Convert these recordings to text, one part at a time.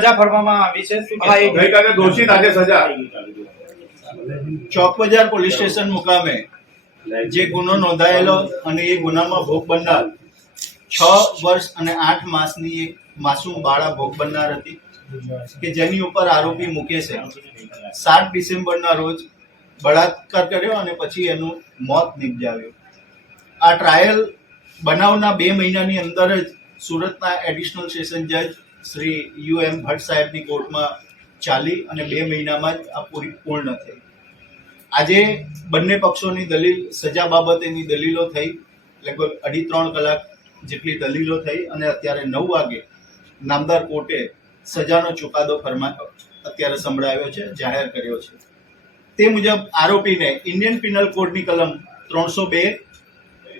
સજા ફરવામાં આવી છે ગઈકાલે દોષિત આજે સજા ચોક બજાર પોલીસ સ્ટેશન મુકામે જે ગુનો નોંધાયેલો અને એ ગુનામાં ભોગ બનનાર 6 વર્ષ અને 8 માસની એક માસૂમ બાળા ભોગ બનનાર હતી કે જેની ઉપર આરોપી મુકેશે 7 ડિસેમ્બરના રોજ બળાત્કાર કર્યો અને પછી એનું મોત નિપજાવ્યું. આ ટ્રાયલ બનાવના 2 મહિનાની અંદર જ સુરતના એડિશનલ સેશન જજ શ્રી યુ.એમ. ભટ્ટ સાહેબની કોર્ટમાં ચાલી અને 2 મહિનામાં જ આ પૂર્ણ થઈ. આજે બંને પક્ષોની દલીલ સજા બાબતેની દલીલો થઈ, લગભગ 2.5-3 કલાક જેટલી દલીલો થઈ અને અત્યારે 9 વાગે નામદાર કોર્ટે સજાનો ચુકાદો અત્યારે સંભળાવ્યો છે, જાહેર કર્યો છે. તે મુજબ આરોપીને ઇન્ડિયન પિનલ કોડની કલમ 302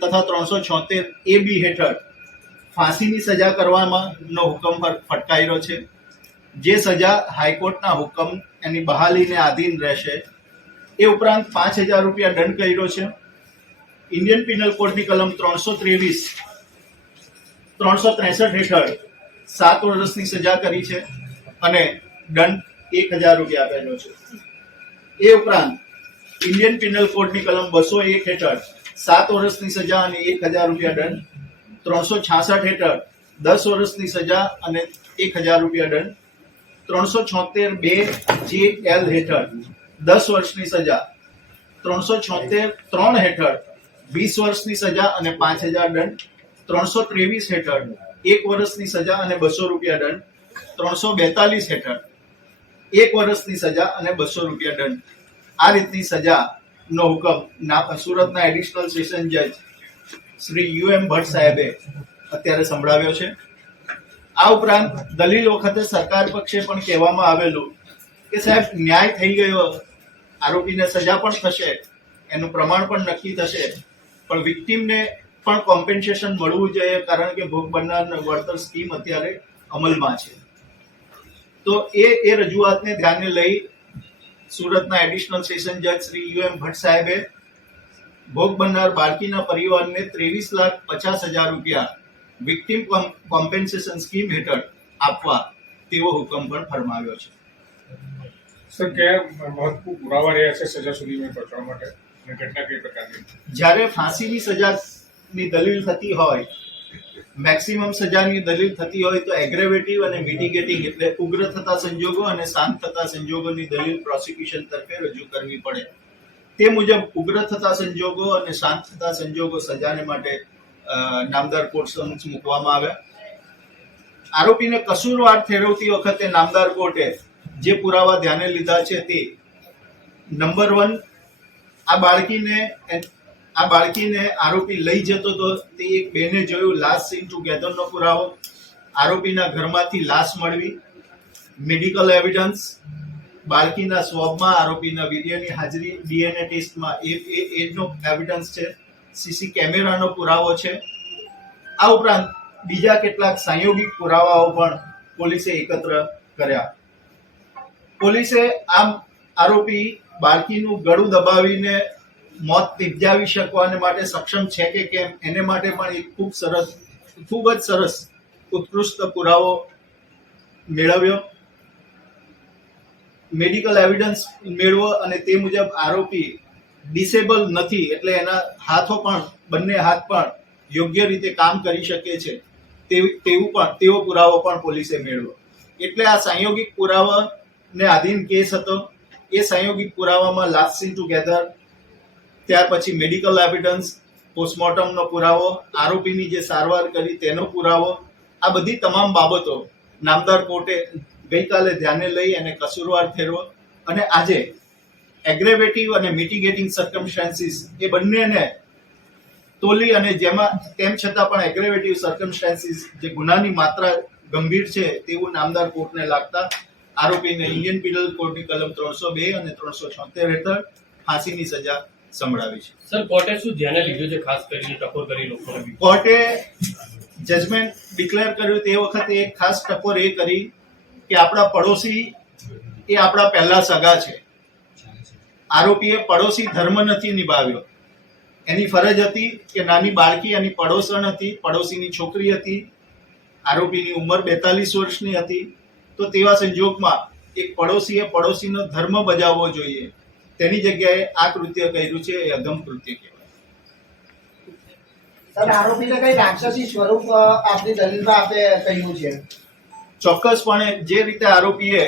તથા 376 AB હેઠળ ફાંસીની સજા કરવાનો હુકમ ફટકાર્યો છે. જે સજા હાઈકોર્ટના હુકમ એની બહાલીને આધીન રહેશે. એ ઉપરાંત 5,000 રૂપિયા દંડ કર્યો છે. ઇન્ડિયન પિનલ કોડની કલમ 363 હેઠળ 7 વર્ષની સજા કરી છે અને દંડ 1,000 રૂપિયા આપેલો છે. એ ઉપરાંત ઇન્ડિયન પિનલ કોડની કલમ 201 હેઠળ 7 વર્ષની સજા અને 1,000 રૂપિયા દંડ, 366 હેઠળ 10 વર્ષની સજા અને 1,000 રૂપિયા દંડ, 376(2)JL હેઠળ 10 વર્ષની સજા, 376(3) હેઠળ 20 વર્ષની સજા અને 5,000 દંડ, 323 હેઠળ 1 વર્ષની સજા અને 200 રૂપિયા દંડ, 342 હેઠળ 1 વર્ષની સજા અને 200 રૂપિયા દંડ. આ રીતની સજાનો હુકમ સુરતના એડિશનલ સેશન જજ શ્રી યુ.એમ. ભટ્ટ સાહેબે અત્યારે સંભળાવ્યો છે. આ ઉપરાંત દલીલ વખતે સરકાર પક્ષે પણ કહેવામાં આવેલું કે સાહેબ ન્યાય થઈ ગયો, આરોપીને સજા પણ થશે, એનું પ્રમાણ પણ નક્કી થશે, પણ વિક્ટીમને પણ કોમ્પેન્સેશન મળવું જોઈએ કારણ કે ભોગ બનનાર વળતર સ્કીમ અત્યારે અમલમાં છે. તો એ રજૂઆતને ધ્યાને લઈ સુરતના એડિશનલ સેશન જજ શ્રી યુ.એમ. ભટ્ટ સાહેબે ભોગ બનનાર બાળકીના પરિવારને 23,50,000 રૂપિયા વિક્ટીમ કોમ્પેન્સેશન સ્કીમ હેઠળ આપવા તેવો હુકમ પણ ફરમાવ્યો છે. સર, કયા મહત્વપૂર્ણ પુરાવા રહ્યા છે સજા સુધીમાં પહોંચવા માટે અને ઘટના કઈ પ્રકારની? જ્યારે ફાંસીની સજાની દલીલ થતી હોય, મેક્સિમમ સજાની દલીલ થતી હોય તો એગ્રેવેટિવ અને મિટિગેટિંગ એટલે ઉગ્ર થતા સંજોગો અને શાંત થતા સંજોગોની દલીલ પ્રોસિક્યુશન તરફે રજૂ કરવી પડે. તે મુજબ ઉગ્ર થતા સંજોગો અને શાંત થતા સંજોગો સજાને માટે નામદાર કોર્ટ સમક્ષ મૂકવામાં આવ્યા. આરોપીને કસૂરવાર ઠેરવતી વખતે નામદાર કોર્ટે જે પુરાવા ધ્યાને લીધા છે તે નંબર 1, આ બાળકીને આરોપી લઈ જતો તો તે એક બેને જોયું, લાસ્ટ સીન ટુગેધરનો પુરાવો, આરોપીના ઘરમાંથી લાશ મળવી, મેડિકલ એવિડન્સ, બાળકીના સ્વબમાં આરોપીના વીર્યની હાજરી DNA ટેસ્ટમાં એનો એવિડન્સ છે, સીસી કેમેરાનો પુરાવો છે. આ ઉપરાંત બીજા કેટલાક સંયોગિક પુરાવાઓ પણ પોલીસે એકત્ર કર્યા. પોલીસે આમ આરોપી બાળકીનું ગળું દબાવીને મોત નિપજાવી શકવાને માટે સક્ષમ છે કે કેમ એને માટે પણ એક ખૂબ જ સરસ ઉત્કૃષ્ટ પુરાવો મેળવ્યો. મેડિકલ એવિડન્સ મેળવો અને તે મુજબ આરોપી ડિસેબલ નથી, એટલે એના બંને હાથ પણ યોગ્ય રીતે કામ કરી શકે છે તેવો પુરાવો પણ પોલીસે મેળવ્યો. એટલે આ સંયોગિક પુરાવાને આધીન કેસ હતો. એ સંયોગિક પુરાવામાં લાસ્ટ સીન ટુગેધર, ત્યાર પછી મેડિકલ એવિડન્સ, પોસ્ટમોર્ટમનો પુરાવો, આરોપીની જે સારવાર કરી તેનો પુરાવો, આ બધી તમામ બાબતો નામદાર કોર્ટે ગઈકાલે ધ્યાને લઈ અને કસૂરવાર ઠેરવો અને આજે એગ્રેવેટિવ અને મિટિગેટિંગ સર્કમસ્ટાન્સીસ એ બંનેને તોલી અને જેમાં તેમ છતાં પણ એગ્રેવેટિવ સર્કમસ્ટાન્સીસ જે ગુનાની માત્રા ગંભીર છે તેવું નામદાર કોર્ટને લાગતા આરોપીને ઇન્ડિયન પિનલ કોડની કલમ 302 અને 376 હેઠળ ફાંસીની સજા સંભળાવી છે. સર, કોર્ટે શું ધ્યાને લીધું છે ખાસ કરીને ટકોર કરી લોકોને? કોર્ટે જજમેન્ટ ડિક્લેર કર્યું તે વખતે એક ખાસ ટકોર એ કરી કે આપણા પડોશી એ આપણા પહેલા સગા છે. આરોપીએ પડોશી ધર્મ નથી નિભાવ્યો. એની ફરજ હતી કે નાની બાળકી એની પડોશણ હતી, પડોશીની છોકરી હતી, આરોપીની ઉંમર 42 વર્ષની હતી. તો તેવા સંજોગમાં એક પડોશીએ પડોશીનો ધર્મ બજાવવો જોઈએ. તેની જગ્યાએ આ કૃત્ય કર્યું છે એ અગમ કૃત્ય કહેવાય. સર, આરોપીને કઈ રાક્ષસી સ્વરૂપ આપની દલીલમાં આપે કહ્યું છે. ચોક્કસપણે જે રીતે આરોપીએ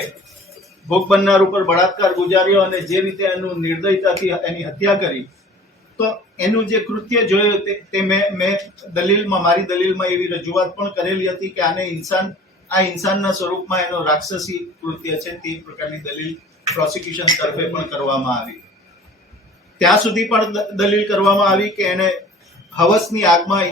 ભોગ બનનાર ઉપર બળાત્કાર ગુજાર્યો અને જે રીતે એનું નિર્દયતાથી એની હત્યા કરી, તો એનું જે કૃત્ય જોયું તે મેં દલીલમાં, મારી દલીલમાં એવી રજૂઆત પણ કરેલી હતી કે આને ઇન્સાનના સ્વરૂપમાં એનો રાક્ષસી કૃત્ય છે. તે પ્રકારની દલીલ પ્રોસિક્યુશન તરફે પણ કરવામાં આવી. ત્યાં સુધી પણ દલીલ કરવામાં આવી કે એને હવસની આગમાં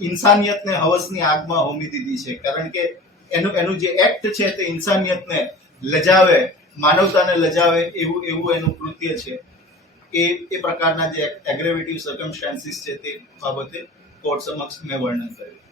ઇન્સાનિયતને હવસની આગમાં હોમી દીધી છે. કારણ કે એનું જે એક્ટ છે તે ઇન્સાનિયતને લજાવે, માનવતાને લજાવે એવું એનું કૃત્ય છે. એ પ્રકારના જે એગ્રેવેટિવ સર્કમસ્ટાન્સીસ છે તે બાબતે કોર્ટ સમક્ષ મેં વર્ણન કર્યું.